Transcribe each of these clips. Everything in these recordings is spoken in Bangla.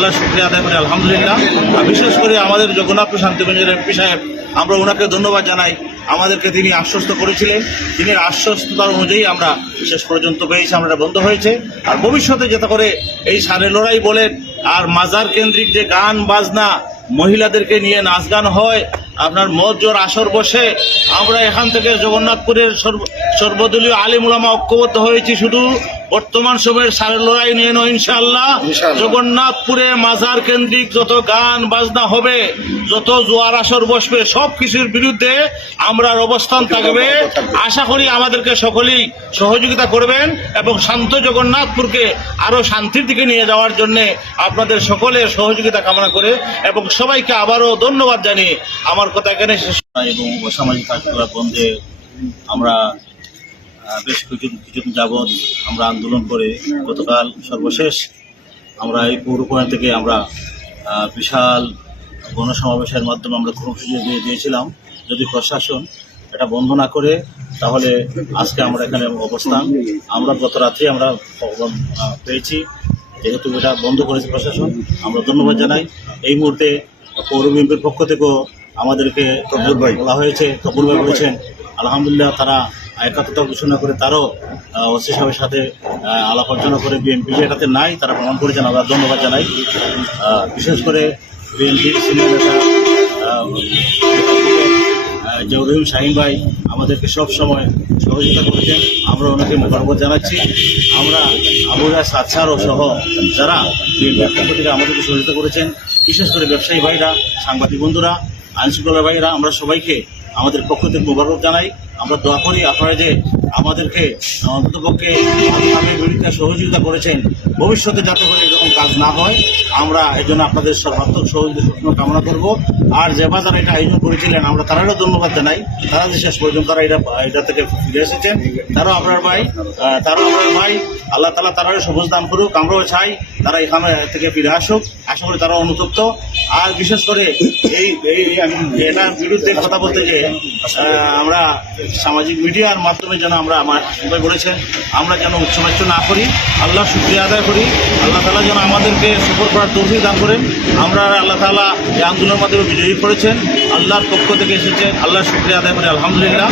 আল্লাহ শুকরিয়া আদায় করি আলহামদুলিল্লাহ। আর বিশেষ করে আমাদের জগন্নাথপুর শান্তিগঞ্জের এমপি সাহেব, আমরা ওনাকে ধন্যবাদ জানাই। আমাদেরকে তিনি আশ্বস্ত করেছিলেন, তিনি আশ্বস্ততার অনুযায়ী আমরা শেষ পর্যন্ত পেয়েছি, আমরা বন্ধ হয়েছে। আর ভবিষ্যতে যাতে করে এই সারে লড়াই বলেন আর মাজার কেন্দ্রিক যে গান বাজনা, মহিলাদেরকে নিয়ে নাচ গান হয়, আপনার মদ জোর আসর বসে, আমরা এখান থেকে জগন্নাথপুরের সর্বদলীয় আলিম উলামা ঐক্যবদ্ধ হয়েছি শুধু বর্তমান সময়ের সারে লড়াই নিয়ে নয়। ইনশাআল্লাহ জগন্নাথপুরে মাজার কেন্দ্রিক যত গান বাজনা হবে, যত জোয়ার আসর বসবে, সব কিছুর বিরুদ্ধে আমরা অবস্থান থাকবে। আশা করি আমাদেরকে সকলেই সহযোগিতা করবেন এবং শান্ত জগন্নাথপুরকে আরো শান্তির দিকে নিয়ে যাওয়ার জন্য আপনাদের সকলের সহযোগিতা কামনা করে এবং সবাইকে আবারও ধন্যবাদ জানিয়ে আমার কথা এখানে শেষ। এবং অসামাজিক কার্যকলাপ বন্ধে আমরা বেশ কিছুদিন যাবৎ আমরা আন্দোলন করে গতকাল সর্বশেষ আমরা এই পৌরপাড়া থেকে আমরা বিশাল গণসমাবেশের মাধ্যমে আমরা কর্মসূচি দিয়েছিলাম। যদি প্রশাসন এটা বন্ধ না করে তাহলে আজকে আমরা এখানে অবস্থান আমরা গত রাত্রে আমরা পেয়েছি, যেহেতু এটা বন্ধ করেছে প্রশাসন, আমরা ধন্যবাদ জানাই। এই মুহূর্তে পৌর বিএনপির পক্ষ থেকেও আমাদেরকে বলা হয়েছে, তবুল ভাই বলেছেন আলহামদুলিল্লাহ তারা একাত্মতা ঘোষণা করে তারও ওসি সাহেবের সাথে আলাপ আলোচনা করে বিএনপি যে এটাতে নাই তারা প্রমাণ করেছেন, আমরা ধন্যবাদ জানাই। বিশেষ করে বিএনপির সিনিয়র নেতা জহুরুল শাহিন ভাই আমাদেরকে সব সময় সহযোগিতা করেছেন, আমরা ওনাকে ধন্যবাদ জানাচ্ছি। আমরা আবুরা সাতসারও সহ যারা বিএনপির পক্ষ থেকে আমাদেরকে সহযোগিতা করেছেন, বিশেষ করে ব্যবসায়ী ভাইরা, সাংবাদিক বন্ধুরা, আইনশৃঙ্খলা ভাইরা, আমরা সবাইকে আমাদের পক্ষ থেকে মোবারক জানাই। আমরা দোয়া করি আপনারা যে আমাদেরকে অন্ততপক্ষে বিরুদ্ধে সহযোগিতা করেছেন, ভবিষ্যতে যাতে করে এরকম কাজ না হয় আমরা এই জন্য আপনাদের সর্বাত্মক সহযোগিতা সবসময় কামনা করব। আর যে যারা এটা আয়োজন করেছিলেন আমরা তারাও ধন্যবাদ জানাই, তারা যে শেষ পর্যন্ত তারা এটা থেকে ফিরে এসেছেন, তারাও আপনার ভাই, আল্লাহ তাআলা তারাও সবুজ দান করুক। আমরাও চাই তারা এখানে থেকে ফিরে আসুক, আশা করি তারা অনুতপ্ত। আর বিশেষ করে এটার বিরুদ্ধে কথা বলতে যে আমরা সামাজিক মিডিয়ার মাধ্যমে যেন আমরা আমার সবাই বলেছেন আমরা যেন উচ্চমাচ্য না করি, আল্লাহ শুকরিয়া আদায় করি। আল্লাহ তাআলা যেন আমাদেরকে সফর করার তৌফিক দান করেন। আমরা আল্লাহ তাআলা এই আন্দোলনের মাধ্যমে বিজয়ী করেছেন, আল্লাহর পক্ষ থেকে এসেছেন, আল্লাহ শুকরিয়া আদায় করি আলহামদুলিল্লাহ।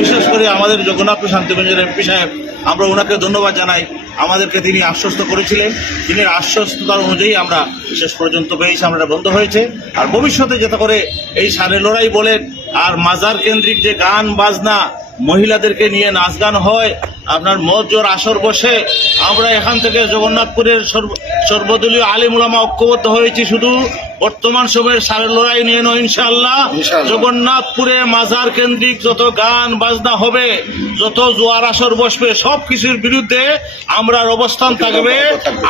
বিশেষ করে আমাদের জগন্নাথপুর শান্তিগঞ্জের এমপি সাহেব, আমরা ওনাকে ধন্যবাদ জানাই। আমাদেরকে তিনি আশ্বস্ত করেছিলেন, তিনি আশ্বস্ততার অনুযায়ী আমরা শেষ পর্যন্ত পেয়েছি, আমরা বন্ধ হয়েছে। আর ভবিষ্যতে যাতে করে এই সারে লড়াই বলেন আর মাজার কেন্দ্রিক যে গান বাজনা, মহিলাদেরকে নিয়ে নাচ গান হয়, আপনার মদ জোর আসর বসে, আমরা এখান থেকে জগন্নাথপুরের সর্বদলীয় আলিম উলামা ঐক্যবদ্ধ হয়েছি শুধু বর্তমান সময়ের সারে লড়াই নিয়ে নয়। ইনশাআল্লাহ জগন্নাথপুরে মাজার কেন্দ্রিক যত গান বাজনা হবে, যত জোয়ার আসর বসবে, সব কিছুর বিরুদ্ধে আমরা অবস্থান থাকবে।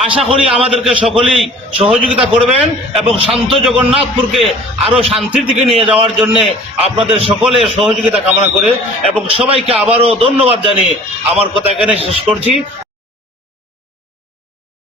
আশা করি আমাদেরকে সকলেই সহযোগিতা করবেন এবং শান্ত জগন্নাথপুরকে আরো শান্তির দিকে নিয়ে যাওয়ার জন্য আপনাদের সকলের সহযোগিতা কামনা করে এবং সবাইকে আবারও ধন্যবাদ জানিয়ে আমার কথা এখানে শেষ করছি।